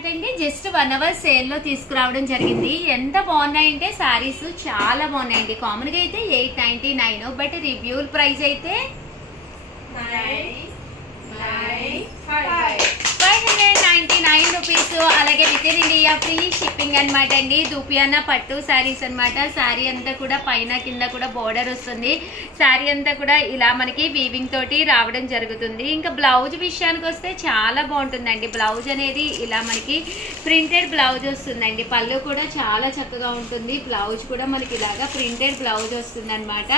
Just 1 hour sale లో తీసుకురావడం జరిగింది. ఎంత బాగున్నాయంటే సారీస్ చాలా బాగున్నాయండి. కామన్ గా అయితే 899, బట్ రివ్యూ ప్రైస్ అయితే 599 రూపీస్. అలాగే with in India free shipping అనమాట అండి. దూపియానా పట్టు శారీస్ అనమాట. శారీ అంతా కూడా పైన కింద కూడా బోర్డర్ వస్తుంది. శారీ అంతా కూడా ఇలా మనకి వీవింగ్ తోటి రావడం జరుగుతుంది. ఇంకా బ్లౌజ్ విషయానికి వస్తే చాలా బాగుంటుందండి. బ్లౌజ్ అనేది ఇలా మనకి ప్రింటెడ్ బ్లౌజ్ వస్తుందండి. పళ్ళు కూడా చాలా చక్కగా ఉంటుంది. బ్లౌజ్ కూడా మనకి ఇలాగా ప్రింటెడ్ బ్లౌజ్ వస్తుంది అనమాట.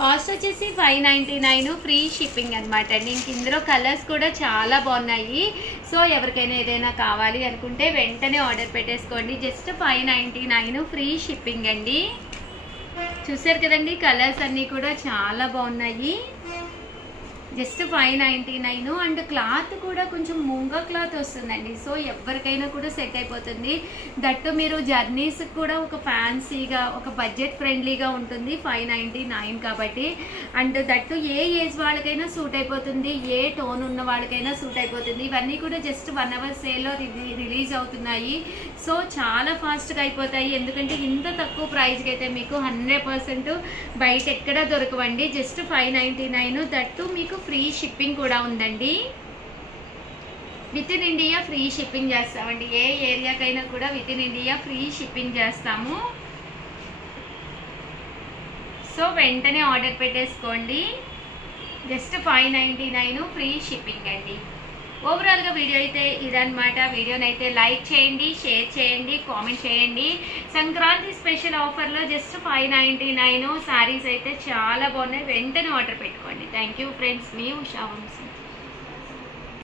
కాస్ట్ వచ్చేసి 599 ఫ్రీ షిప్పింగ్ అనమాట అండి. ఇంక ఇందులో కలర్స్ కూడా చాలా బాగున్నాయి. సో ఎవరికైనా ఏదైనా కావాలి అనుకుంటే వెంటనే ఆర్డర్ పెట్టేసుకోండి. జస్ట్ 599 ఫ్రీ షిప్పింగ్ అండి. చూసారు కదండి, కలర్స్ అన్నీ కూడా చాలా బాగున్నాయి. జస్ట్ 599 అండ్ క్లాత్ కూడా కొంచెం మూంగా క్లాత్ వస్తుందండి. సో ఎవరికైనా కూడా సెట్ అయిపోతుంది. దట్టు మీరు జర్నీస్ కూడా ఒక ఫ్యాన్సీగా ఒక బడ్జెట్ ఫ్రెండ్లీగా ఉంటుంది 599 కాబట్టి. అండ్ దట్టు ఏ ఏజ్ వాళ్ళకైనా సూట్ అయిపోతుంది, ఏ టోన్ ఉన్న వాళ్ళకైనా సూట్ అయిపోతుంది. ఇవన్నీ కూడా జస్ట్ 1 అవర్ సేల్లో రిలీజ్ అవుతున్నాయి. సో చాలా ఫాస్ట్గా అయిపోతాయి. ఎందుకంటే ఇంత తక్కువ ప్రైస్కి అయితే మీకు 100% బయట ఎక్కడ దొరకవండి. జస్ట్ 599, దట్టు మీకు ఫ్రీ షిప్పింగ్ కూడా ఉందండి. With in India free shipping చేస్తామండి. ఏ ఏరియాకైనా కూడా with in India free shipping చేస్తాము. సో వెంటనే ఆర్డర్ పెట్టేసుకోండి. జస్ట్ 599 ఫ్రీ షిప్పింగ్ అండి. ఓవరాల్గా వీడియో అయితే ఇదనమాట. వీడియోని అయితే లైక్ చేయండి, షేర్ చేయండి, కామెంట్ చేయండి. సంక్రాంతి స్పెషల్ ఆఫర్లో జస్ట్ 599 శారీస్ అయితే చాలా బాగున్నాయి. వెంటనే ఆర్డర్ పెట్టుకోండి. థ్యాంక్ యూ ఫ్రెండ్స్, మీ ఉషా వంశీ.